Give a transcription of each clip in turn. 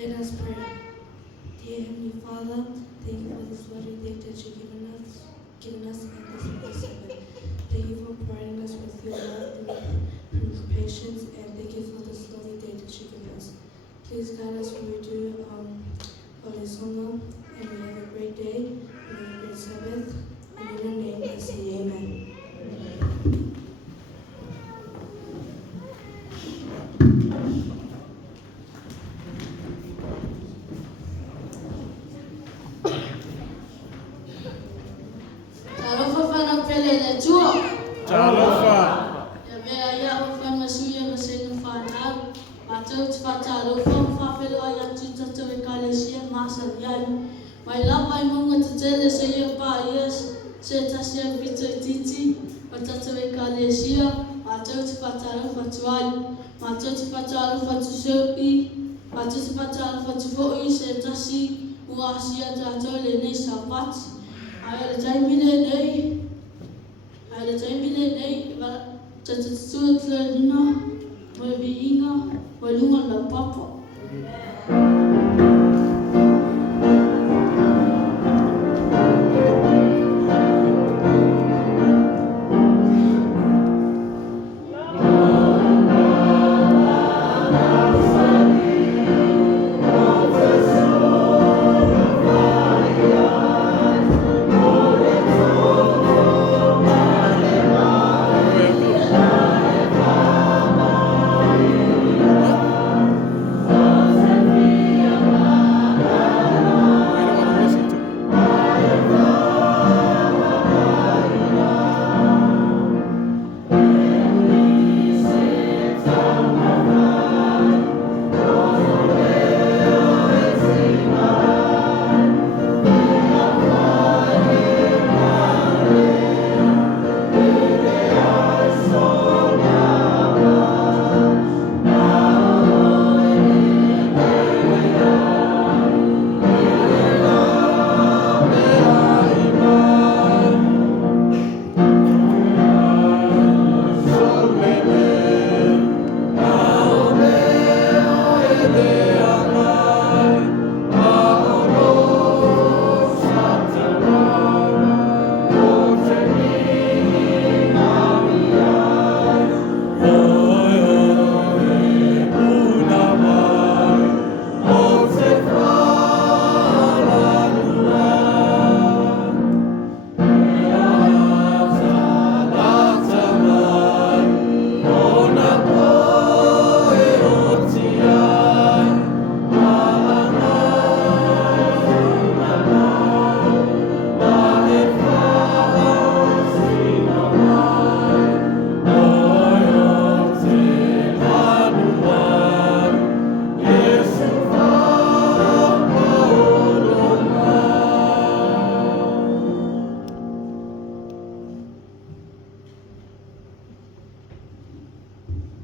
Let us pray. Dear Heavenly Father, thank you for this lovely day that you've given us in this Holy Sabbath. Thank you for providing us with your love through patience, and thank you for this lovely day that you've given us. Please guide us when we do Holy Soma, and we have a great day, we have a great Sabbath. In your name I say amen. My love, I want to tell you, say your bias, say Tassia Peter Titi, but Tataway Kalesia, my church Pataro for Twine, my church Pataro for Tsupi, my church Pataro for Tvoi, say Tassi, who are here to Atole Nesa Pat. I had a time in a day, but just two no, where we know, where you want the papa.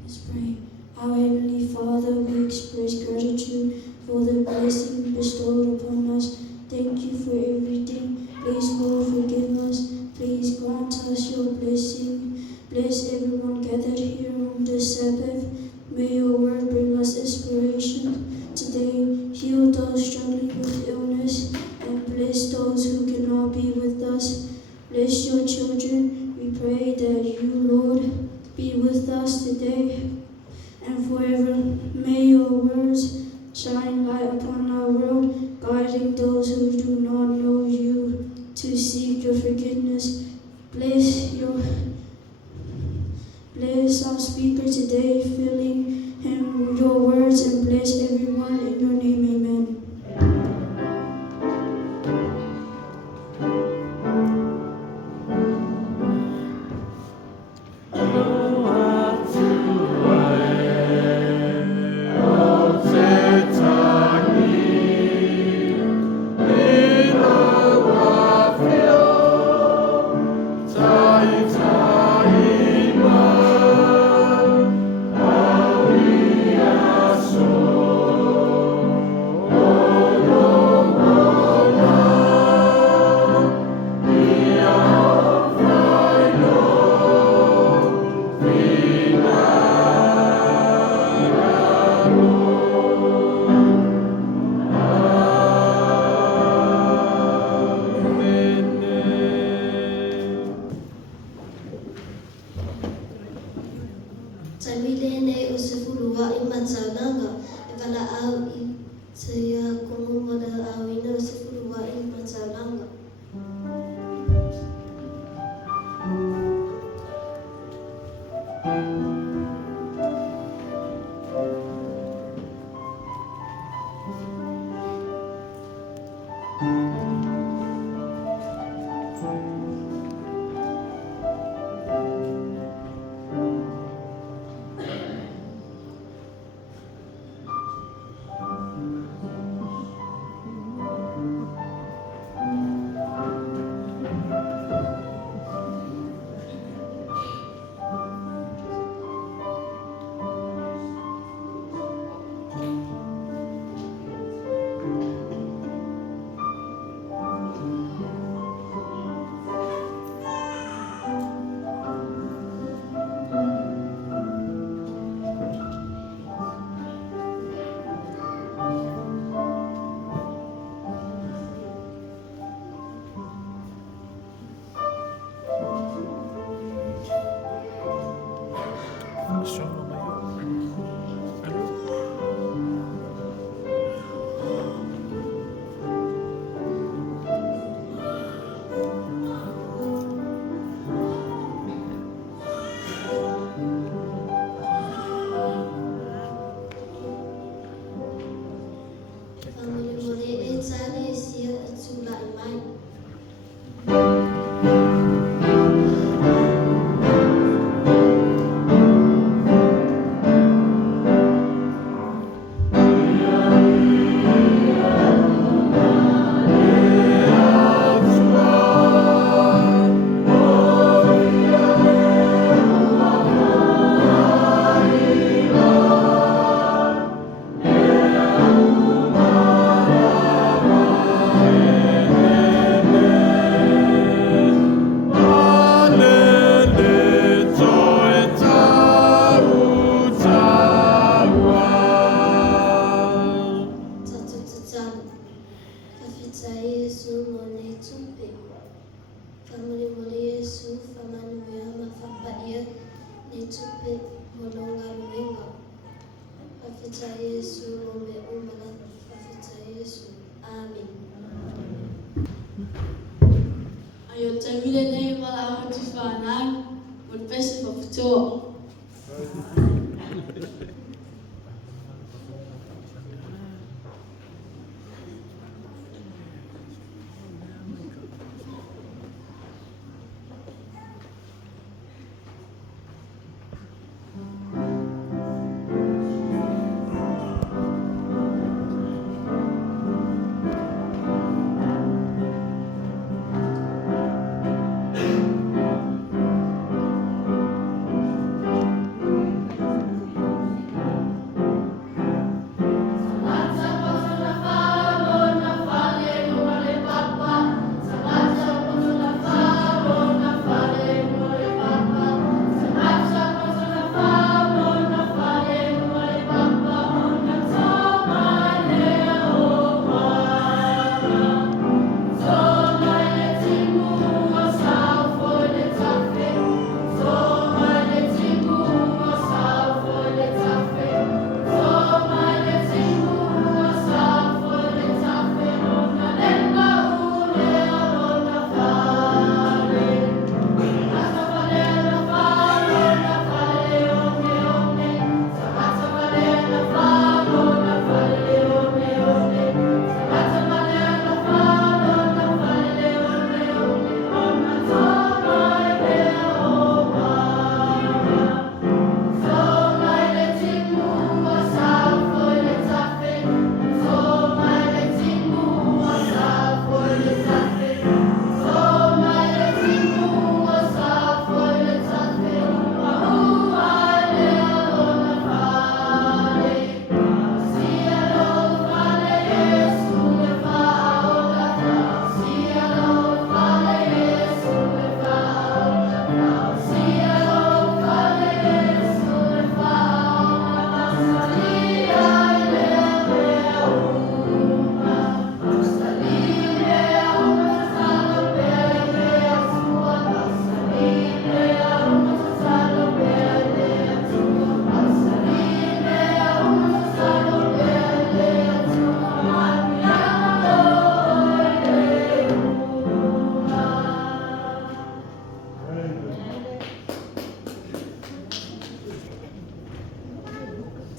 Let's pray. Our Heavenly Father, we express gratitude for the blessing bestowed upon us. Thank you for everything. Please, Lord, forgive us. Please grant us your blessing. Bless everyone gathered here on this Sabbath. May your word bring us inspiration today. Heal those struggling with illness and bless those who cannot be with us. Bless your children. We pray that you, Lord, be with us today and forever. May your words shine light upon our world, guiding those who do not know you to seek your forgiveness. Bless our speaker today, filling him with your words, and bless everyone in your name. Amen. Taimile nei o se fulua I matsaunanga e wala au I te ia kongo mana au ina o se fulua I matsaunanga. Ayo taimile nei wala au te whanau, o te pese whapitoa.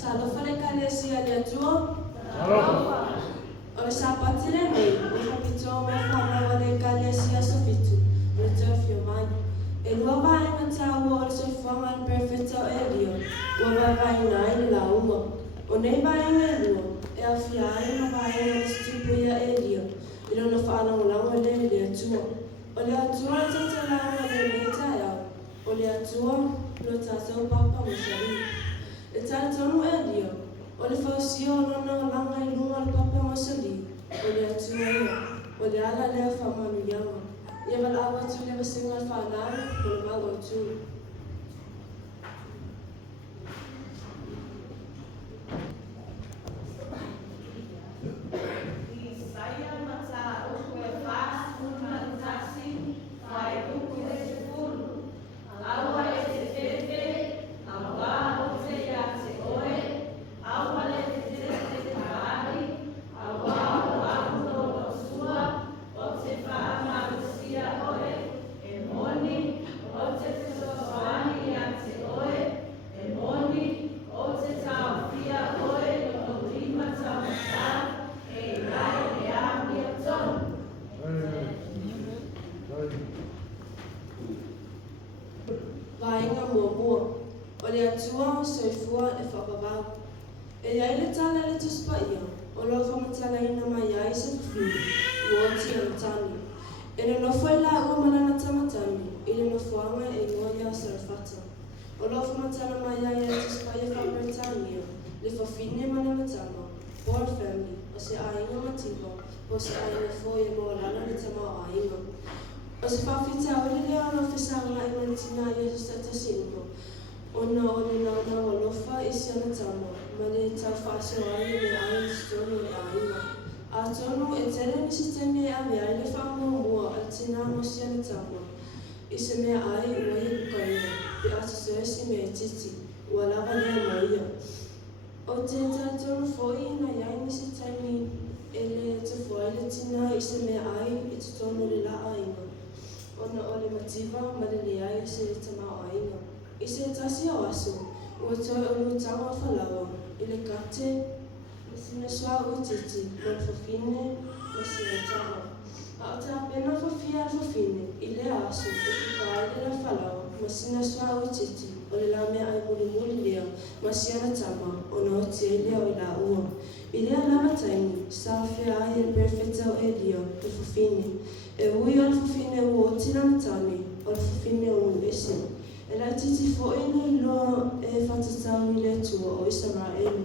talofa le kalesia le atua. O le sapatile nei, o kapitoa mo whanawa le kalesia sofitu, o le tawhia mai. E lua vai na tāua o le soifanga le perfecta o Elio, ua vai nai le lauma. O nei vai ngai lua, e a fia ai na vai na le stupu ia Elio, i lona whanangolanga le atua. O le atua te talanga le meta au, o le atua lo tātou papa masari. E tātonu Elio, o le whausio o lona langa i lunga le papa masari, o le atua ia, o le ala lea whamanu yama. Ia wala awa tu le wasinga le whanau, o le mau o tu. Vaenga mua, o le atua soifua e whakawau. E iai le tala le tuspaia, o lo whamatala ina mai ai se whiwhi, uoti ana tani. E le nofo i la ua malana tamatani, i le nofoanga e ngoia sarafata. O lo whamatala mai ai le tuspaia whakabritania, le whawhine malana tama, poor family, o se ainga matiwa, o se ainga fo e moa lana le tama o ainga. O se whawhita o le lea ana whisanga i manitina i aso stata sinko. Ona o le nana o lofa i si ana tama, ma le tau whaasio ai le ai stono e ainga. A tonu e tere ni sistemi e ame ai le whango mua al tina mo si ana tama. I se mea ai ua i bukaina, pe ata seresi me titi, ua lava lea maia. O te tonu foi na iai ni sistemi e le te foi le tina i se mea ai i te tono le la ainga. Ona o le mativa ma le leai se le tamao ainga. I se tasi o aso, ua toi o lutanga o whalawa, i le kate, le sina swa utiti, ma le whawhine, ma se le tama. A o ta pena whawhia le whawhine, i le aso, e kukai le whalawa, ma sina swa utiti, o le lame ai muli lea, ma si ana tama, o na o tia lea o i la ua. I lea lama taini, sa whea ai e perfecta o Elio, le whawhine. E ui o le whawhine ua o tina matani, o le whawhine o ese. E lai titi fo'ina loa e whatatau i le tua o Israel.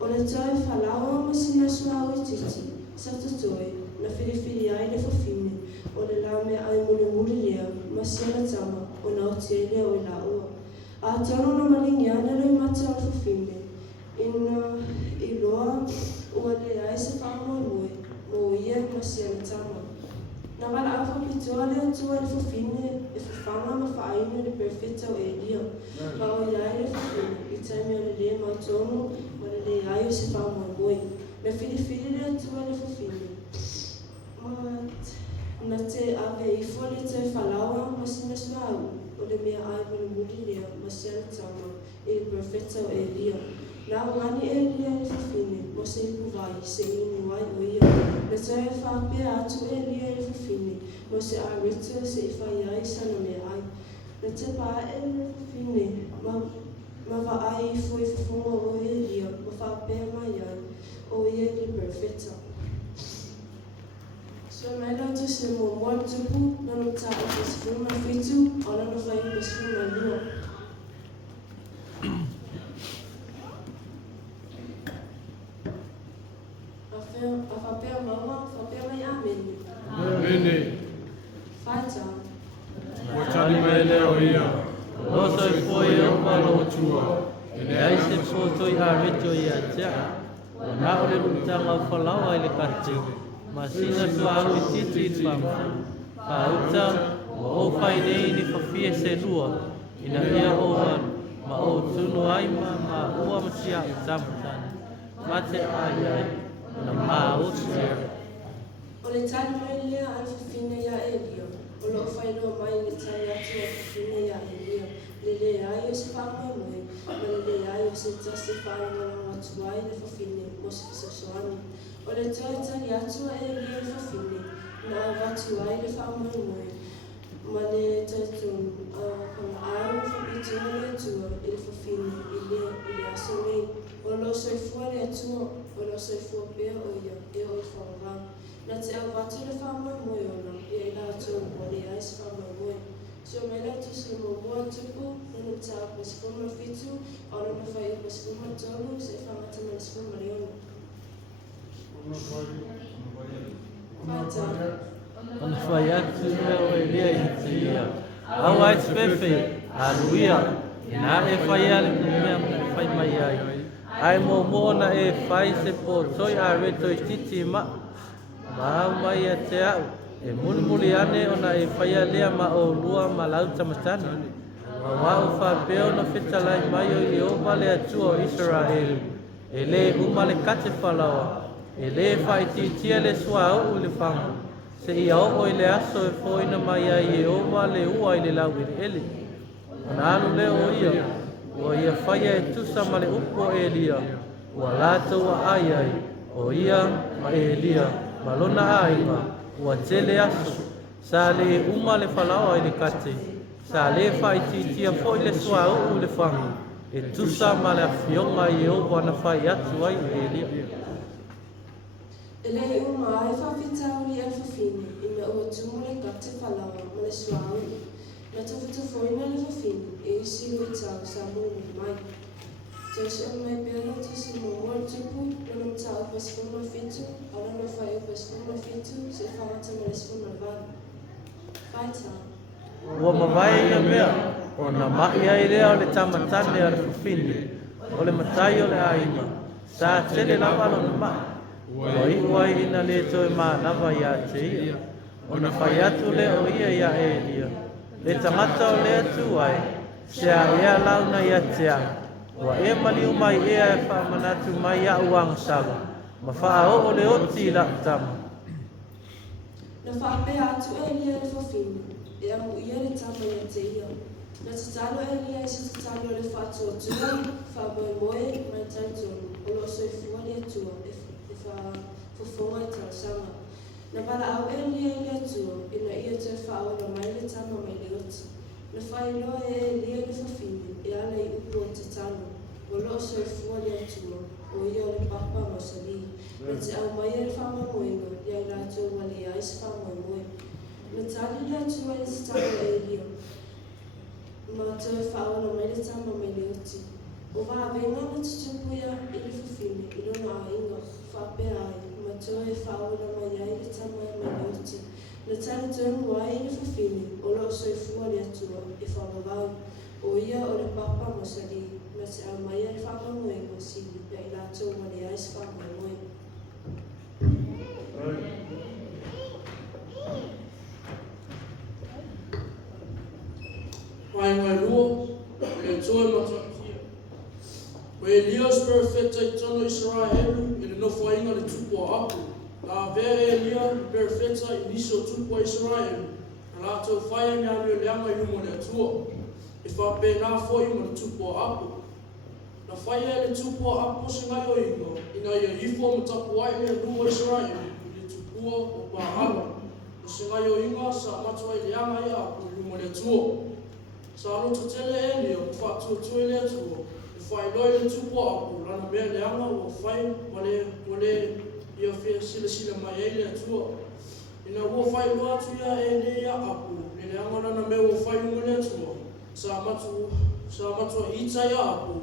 O le toi whalawa ma sina sua o i titi, sa tatoi, na whiriwhiri ai le whawhine, o le lame ai muli lea, ma siana tama, o na o tia lea o i la ua. A tono na malingi ana le mata o le whawhine, ina i loa ua le ai se whango lue, mo ia ma siana tama. Na wala a whapitoa le atua le whawhine e whawhanga ma whaaina le perfecta o Elio. Ma o iai le whawhine, i taimi o le lea mautonu, ma le lea ai o se whamoemoi. Me whiriwhiri le atua le whawhine. Na te ave i fo le te whalawa ma sina swau, o le mea ai ma le muri lea ma siana tama i le perfecta o Elio. Na ngani e lia le whawhine, mo se ipu vai, se inu ai o ia. Le tae whapea atu e lia le whawhine, mo se a rita se i whai ai sana me ai. Le te pā e le whawhine, ma wa ai i fo i whawhonga o e lia, ma whapea mai ai, o ia li perfecta. So mai lau tu se mo mua tupu, nano ta o te sifuna whitu, o nano whai o te sifuna lua. A whapea mama, whapea mai ameni. Ameni. Whaita. Ua tani mai leo ia. Rosa i fwoi o malo tua. E le ai se fotoi a reto i a tea. Na o le utanga o whalawa i le kate. Ma sina tua au i titi i whamu. Pa uta, o whai nei ni whawhia se lua. Ina ia o anu. Ma o tunu ai ma ua masia i tamatani. Ma te ai ai. Na ma o tia. O le tani mai lea al whawhine ia Elio. O lo whailua mai le tani atu o whawhine ia Elio. Le le ai o se whamoe moe, ma le le ai o se tasi whaanga atu ai le whawhine mo se fisasoani. O le toi tali atu e lia le whawhine na watu ai le whamoe ma le taitun kona au whapitua le atua i le whawhine i le aso nei. O lo soifua le atua o lo soifua pia o ia e o i whawanga. Na te au watu le whamoe ona i e la atua o le ais whamoe. So mai la tu se mo mua tupu nana tau pa se fuma fitu o nana whai pa se fuma tolu se whamata ma se fuma leona. Ona whai atu leo e lia i te ia. Au ai te pepe, a ruia. Nā e whai ale mea whai mai ai. Ai mō mōna e whai se pō toi a reto i titi ma. Ma au mai a te au. E muli ane ona e whaia lea ma o lua ma lau tamatani. Ma wau whapeo na whitalai mai o i o wale atua o Israel. E le umale kate whalawa. E le whaititia le sua au le whangu. Se ia o i le aso e whoina mai ai e o wale ua i le lau i le ele. Ona alu leo o ia. Ua ia whaia e tusa ma le upo e lia. Ua lātou a ai ai. O ia ma e lia. Ma lona ainga. Ua tele aso, sa le uma le whalawa i le kate, sa le whaititia fo i le sua u le whangu, e tusa ma le awhionga i o wana whai atu ai e lia. E le uma ai whawhitau li alfawhine, i mea ua tumu le kate whalawa ma le sua u. Na tawhita whoina le whawhine, e isi lui tau sa munu mai. Tau se o mai pēra tu si mo mua tupu, nana mtau pa se fuma fitu, a nana whai pa se fuma fitu, se whamata ma le se fuma vana. Whai tau. Ua mawai ia mea, o na mahi ai lea o le tamatane a le whawhine, o le matai o le aima, sa tele lava lo na mahi. Ua iwai ina le toi maa lava ia te ia, o na whai atu le o ia ia e lia. Le tangata o le atu ai, se a ea launa ia te a. Ua e mali umai ea e whaamanatu mai a uang sawa. Ma wha o le oti la tama. Na whaapea atu e lia le whawhine, e amu ia le tama ia te ia. Na tatalo e lia e se tatalo le whātua tua, whamoe moe, mai taitonu, o lo soifua le atua, e whawhonga i tau sama. Na wala au e lia i le atua, ina ia te whaora mai le tama mai le oti. Na whailoa e lia le whawhine, e ala i upu o te talo, o lo soifua le atua, o ia o le papa mo sali. Na te au mai e le whamamoenga, ia i rātua wale ia isi whamamoe. Na tali le atua e se talo e lia, ma te whaora mai le tama mai le oti. O wāwenga na tutupuia i le whawhine, i lona a inga, whapea ai, ma te e whaora mai ai le tama mai le oti. Na tali tonu ai le whawhine, o lo soifua le atua e whamawau. O ia o le papa mo sali, na te au mai e le whamamoenga sili, ia i rātua wale ia isi whamamoe. Pai ngai lua, le toi matakia. O Elias perfecta i tono Israelu, i le nofo inga le tupu a aku. La vere Elia perfecta i niso tupu a Israelu. Na lātou whaia ni alu e leanga i umo le atua. E whape nā fwoi mo le tupu a aku. Na whaia le tupu a aku se ngai o inga, ina ia hifo mo tapu ai le lua Israelu, i le tupua o Pahala. O se ngai o inga sa matua i leanga i aku i umo le atua. Sa loto tele Elia, whātua tue le atua, e whai loi le tupu aku, lana mea leanga o whai wale ia whia sila mai e le atua. Ina ua whai loa atu ia e le ia aku, le leanga lana mea o whai unga le atua, sa matua ita ia aku,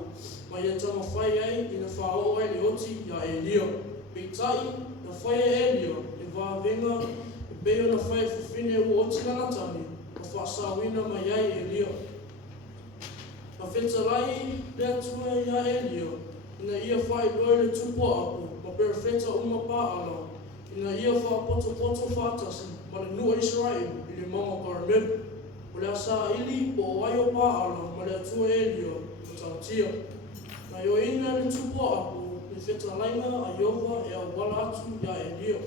mai e tama whai ai, ina whao ai le oti ia Elia. Peitai, na whai e Elia, e wāwenga, e beo na whai whawhine ua oti lana tani, whaasawina mai ai Elia. Na whetarai le atua ia Elia, ina ia whai loi le tupu aku, ma perfecta uma Paala, ina ia whaapoto whaatasi, ma le nua Israel, i le monga Karmel. O le asa ili o ai o Paala, ma le atua Elia, o tautia. Na io ina le tupu aku, le whetalainga a Iova e a wala atu ia Elia.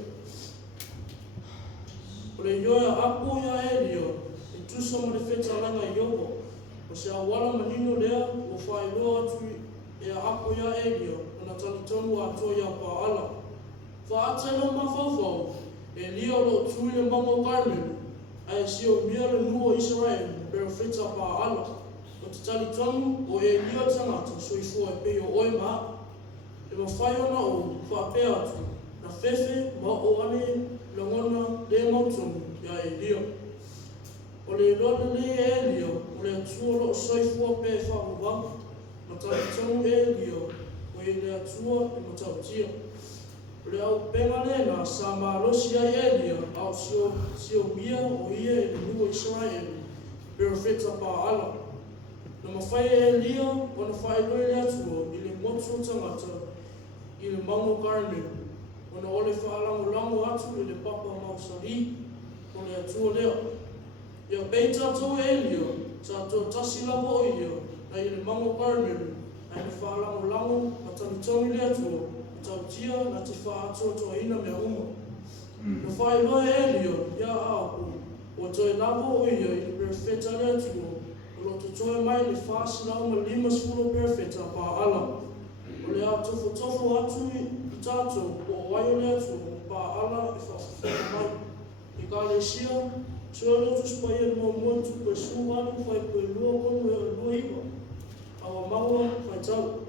O le ioa aku ia Elia, tusa mo le whetalainga Iova, o se awala manino lea o whai loa atu e a apo ia Elia, ona talitonu atua ia Paala. Whaatelo mawhawhau, Elia lo tui le mango Karmelu, ai sio mia le nuo Israel, pero whita Paala. O te talitonu o Elia tangata, soifua e peo oe maa. E mawhai ona o, whaapea atu, na fefe ma o ane langona le mautonu ia Elia. O le lona le Elia, o le atua lo soifua pe whamuwa, ma talitonu Elia, o e le atua e matautia. O le au penga lena sa maalosi ai Elia, au sio mia o ia e le nuo Israel, pero whita Paala. Na mawhai Elia, o na whaeloi le atua, i le motu tangata, i le mango Karmelu. O na ole whaalango atu i le papa mausari, o le atua lea. Ia beita tau Elia, tātou tasi lava o ia, na i le mango Karmelu, ai le whaalango ma talitoni le atua, tautia na te whaatua toa ina mea uma. Na whaeloa Elia, ia aapu, o toi lava o ia i le perfeta le atua, o lo tutoe mai le whaasinau ma 5 perfeta Paala. O le au tofo atu i tātou, o waio le atua, Paala e whawhawhia mai. I ka le sia, tua lotus pa ia mua mua tupu e suwanu, whai pue lua konu e lua iwa. Awa maua, whai tau.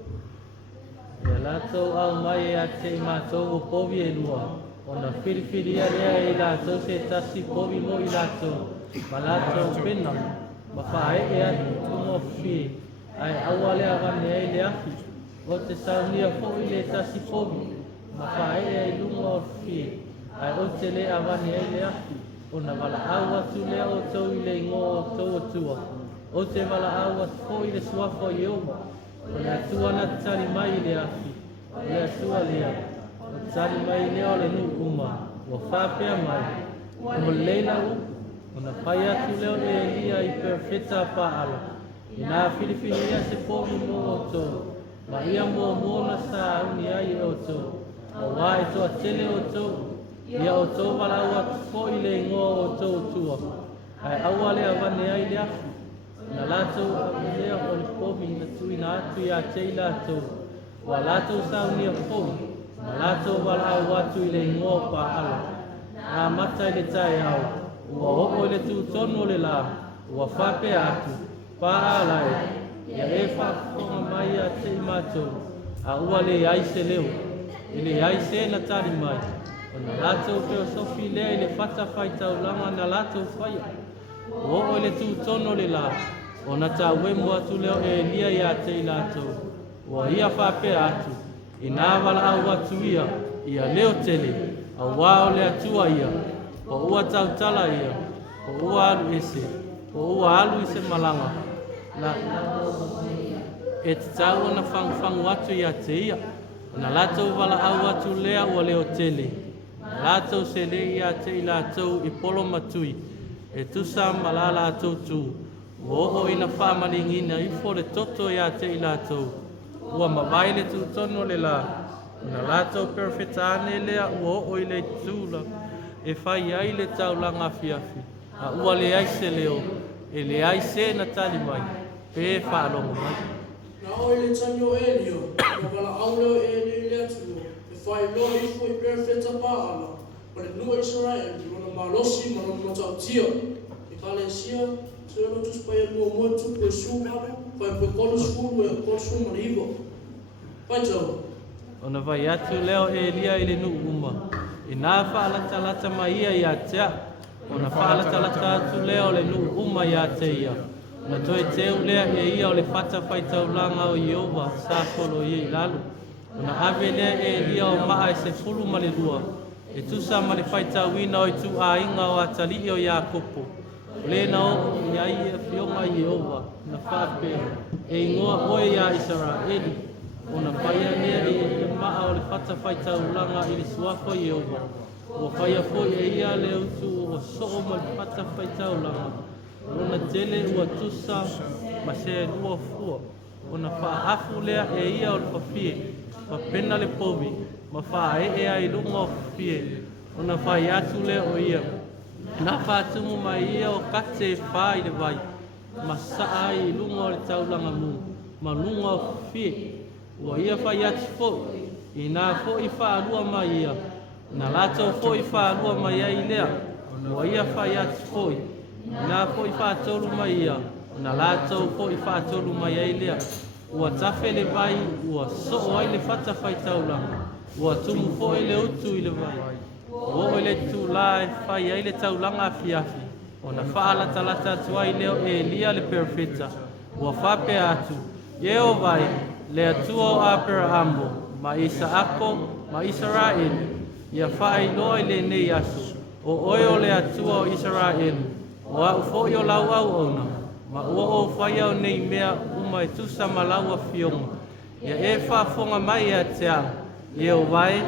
Ia lātou au mai e ate i mātou o povi e lua. O na whiriwhiri a rea e lātou se tasi povi mo i lātou. Ma lātou pena, ma whae e atu tumo whie. Ai aua lea wane e le afi. O te saunia fo i le tasi povi. Ma whae e lunga o whie. Ai o te lea wane e le afi. O na wala au atu lea o tau i le ingo o tau atua. O te wala au atu fo i le suafo i oma. O le atua na tari mai le afi, o le atua lea, o tari mai lea le nu uma, o whapea mai, o leila u, o na pai atu leo le Elia i perfeta Paala. I nā whiriwhiri ia se pomi mo o tō, ma ia mo mōna sa auni ai o tō, o wā e toa tele o tō, ia o tō wala ua fo i le ingoa o tō tua, ai aua lea wane ai le afi. Na lātou lea o le pomi na tui na atu i a tei lātou. Wa lātou saunia pomi, ma lātou wala au atu i le ingoa Paala. Nā mata i le tae au, ua hoko i le tūtono le la, ua whape atu, Paala e. Ia e whafonga mai a tei mātou, a ua le aise leo, i le aise na tari mai. O na lātou peo sofi lea i le whata whaitau langa na lātou whaia. O i le tūtono le la, o na tā wemu atu leo e Elia i a tei lātou. O ia whape atu, i nā wala au atu ia leo tele, a wāo le atua ia, o ua tautala ia, o ua alu ese, o ua alu ese malanga. Na e te tau na whangu atu i a te ia, o na lātou wala au atu lea ua leo tele. Na lātou se le i a tei lātou i polo matui, e tusa malala atu tu. O ina whamalingina i fo le toto i a te i lātou. Ua mawaile tu tono le la. Na lātou perfetane lea ua i le tūla. E whai ai le taulanga fiafi. A ua le aise leo. E le aise na tali mai. Pe whaalongo mai. Na oi le tanyo Elia, na wala au leo e le atu. E whai loa i fo i perfeta Paala. O le nua Israel, i wana malosi ma na matautia. I ka le sia, se ono tus pa e mua mua tupu e sumare, whai pe kolos fulu e kolos fumarivo. Pai tau. Ona vai atu leo e Elia i le nu uma. I nā whaalata mai ia i a tea. Ona whaalata atu leo le nu uma i a te ia. Ona toi teu lea e ia o le whata whaitau langa o Iova, sa kolo i e lalu. Ona ave lea e Elia o maa e se fulu ma le lua. E tusa ma le whaitau ina o i tu a inga o atali o Iakopo. Le na o i ai e whionga i Iova, na whape. E ingoa oe ia Israeli. Ona whaia lea e maa o le whata whaitau langa i le suafo i Iova. O whaia fo e ia le utu o soo ma le whata whaitau langa. Ona tele ua tusa ma se lua fua. Ona whaafu lea e ia o le whawhie. Ma pena le povi. Ma wha e ai lunga o whawhie. Ona whai atu lea o ia. Nā whātumu mai ia o kate whai le vai. Ma saa i lunga o le taulanga mu. Ma lunga o whawhie. ua ia fai ati fo'i ina fo'i whaalua mai ia na latou fo'i whaalua mai ai lea ua ia fai ati fo'i ina fo'i whaatolu mai ia na latou fo'i whaatolu mai ai lea ua tafe le vai ua so'o ai le fata faitaulanga ua tumu fo'i le utu i le vai ua le tūlā e fai ai le taulanga afiafi ona whaalatalata atu ai leo e lia le perfeta ua whapea atu Yeo vai le atua o Abrahamo ma Isaako ma Israel ia whaai loa i le nei asu o oio le atua o Israel o au fo'i o lau au ona ma ua o whai au nei mea uma e tusa ma lau a fionga ia e whaafonga mai a te au Yeo vai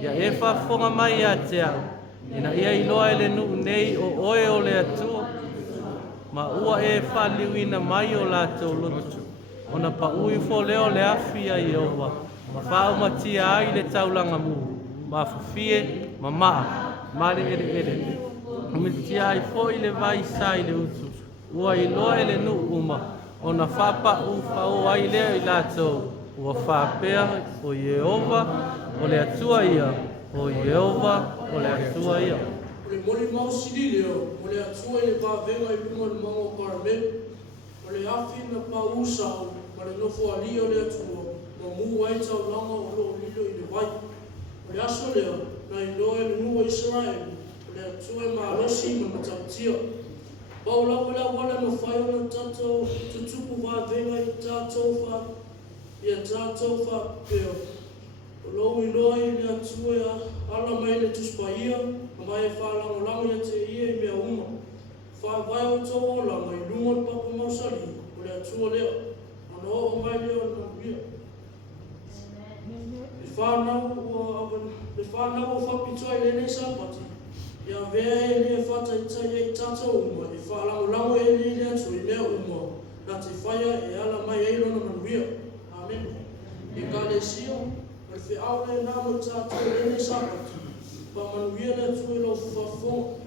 ia e whaafonga mai a te au ina ia i loa i le nuu nei o oio le atua ma ua e whaaliwina mai o lātou lotu ona pa ui fo leo le afi a Ieova ma whao matia ai le taulanga mu ma fufie ma maa ma le ere umitia ai fo i le vai sa i le utu ua i loa e le nu uma ona whapa u whao ai leo i lātou ua whapea o Ieova o le atua ia o Ieova o le atua ia O le moli mau sili leo, o le atua i le vavenga i luma le mango Karmel, o le afi na pausau, ma le nofo alia o le atua, ma mu ai tau langa o lo lilo i le vai. O le aso leo, na i loa e le nua Israel, o le atua e maalosi ma matautia. Pau lau la wala no whai o na tatou tutupu vavenga i tatou wha peo. O lo i loa i le atua e ala mai le tuspaia, mai e whalango ia te ia i mea uma. Whawai o tō o langa i lunga le papa mausari, o le atua leo, ana o mai leo na mabuia. Le whanau o whapitoa i lene sapati, ia vea e le whata i tai e tata uma, i whalango e le atua i mea uma, na te whaia e ala mai eiro na mabuia. Amen. E ka le sio, o le whiau le namo tata i lene sapati, pa manuia le atua i lo whafong.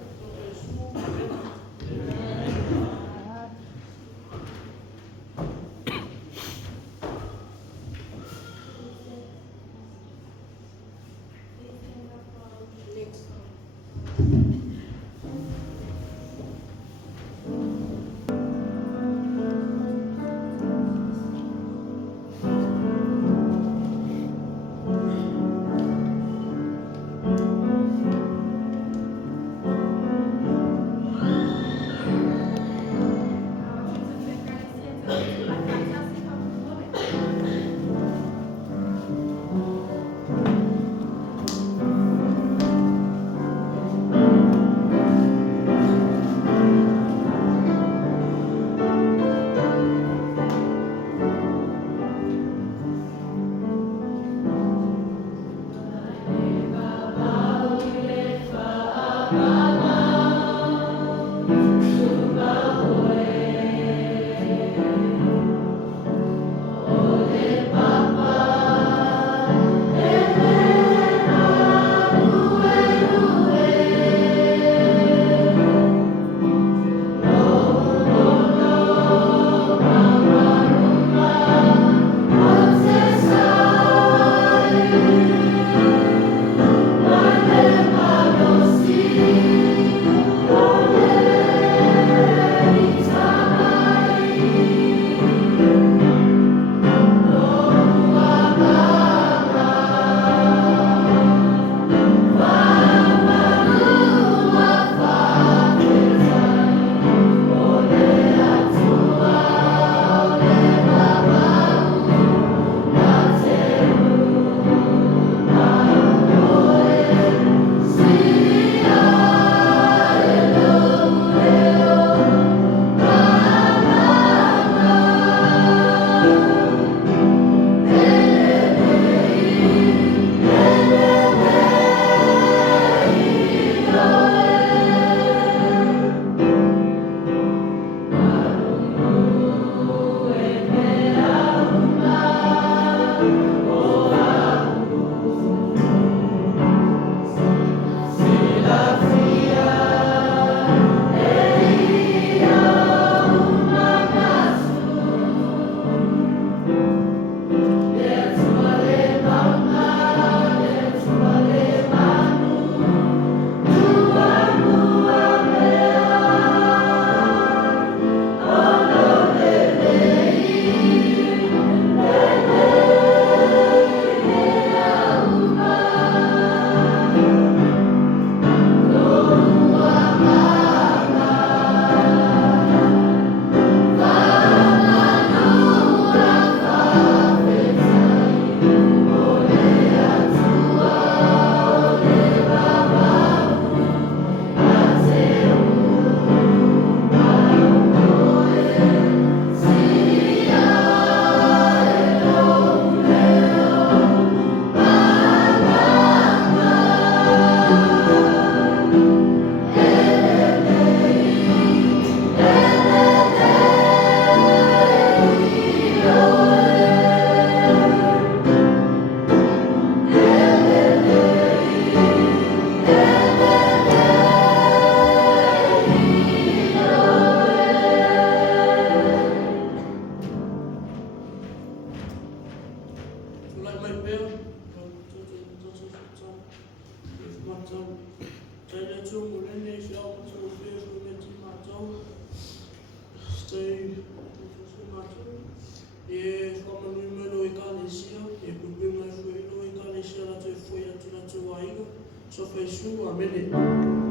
Like my bear. Stay. E como número ecalesia, e problema foi no ecalesia la te foi a tu la tu aigo, so foi su amene.